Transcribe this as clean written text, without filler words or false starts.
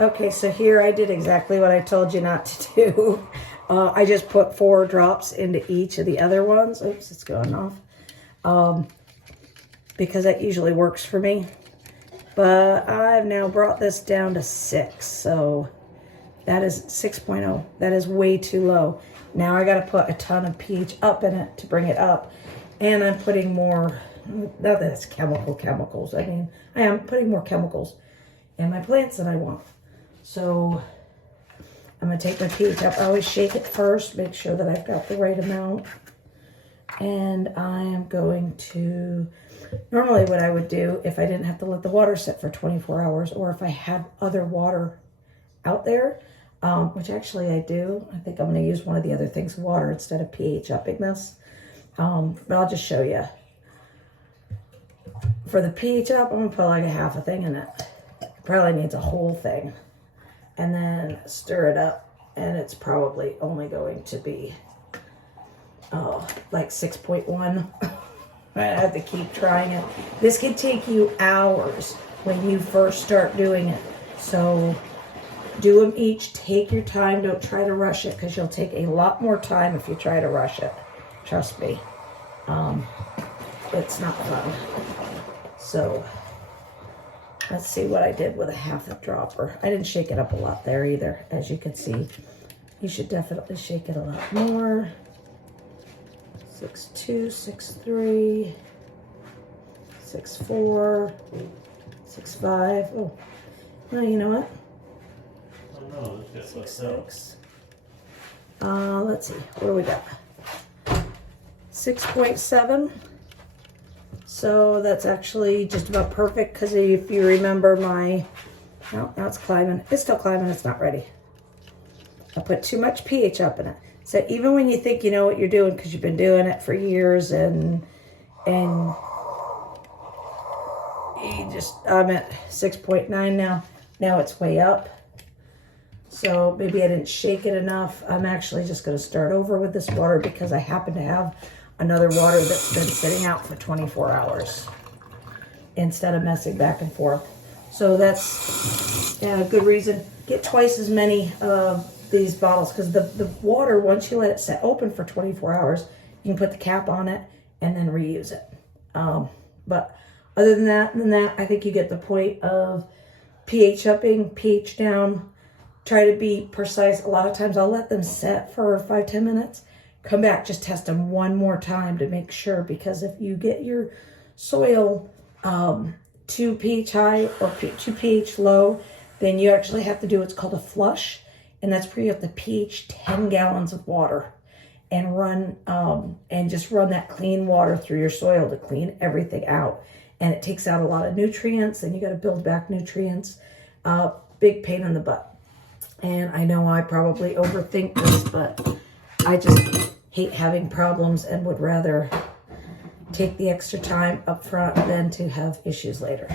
Okay, so here I did exactly what I told you not to do. I just put 4 drops into each of the other ones. Oops, it's going off. Because that usually works for me. But I've now brought this down to 6. So that is 6.0. That is way too low. Now I got to put a ton of pH up in it to bring it up. And I'm putting more, not that it's chemicals. I mean, I am putting more chemicals in my plants than I want. So I'm going to take my pH up. I always shake it first, make sure that I've got the right amount. And I am going to, normally what I would do if I didn't have to let the water sit for 24 hours, or if I have other water out there, which actually I do. I think I'm going to use one of the other things, water, instead of pH upping this. But I'll just show you. For the pH up, I'm going to put like a half a thing in it. It probably needs a whole thing. And then stir it up, and it's probably only going to be like 6.1. I have to keep trying it. This can take you hours when you first start doing it. So do them each. Take your time. Don't try to rush it, because you'll take a lot more time if you try to rush it. Trust me. It's not fun. So let's see what I did with a half a dropper. I didn't shake it up a lot there either, as you can see. You should definitely shake it a lot more. 6.2, 6.3, 6.4, 6.5. Oh, no, you know what? Oh no, it's got 6. Let's see. What do we got? 6.7. So that's actually just about perfect, because if you remember my, no, now it's climbing. It's still climbing. It's not ready. I put too much pH up in it. So even when you think you know what you're doing, because you've been doing it for years, and you just, I'm at 6.9 now. Now it's way up. So maybe I didn't shake it enough. I'm actually just going to start over with this water, because I happen to have another water that's been sitting out for 24 hours instead of messing back and forth. So that's a good reason. Get twice as many of these bottles, because the water, once you let it sit open for 24 hours, you can put the cap on it and then reuse it. But other than that, I think you get the point of pH upping, pH down. Try to be precise. A lot of times I'll let them set for 5-10 minutes. Come back, just test them one more time to make sure, because if you get your soil too pH high or too pH low, then you actually have to do what's called a flush, and that's where you have to pH 10 gallons of water and run and just run that clean water through your soil to clean everything out. And it takes out a lot of nutrients, and you got to build back nutrients. Big pain in the butt. And I know I probably overthink this, but I just hate having problems and would rather take the extra time up front than to have issues later.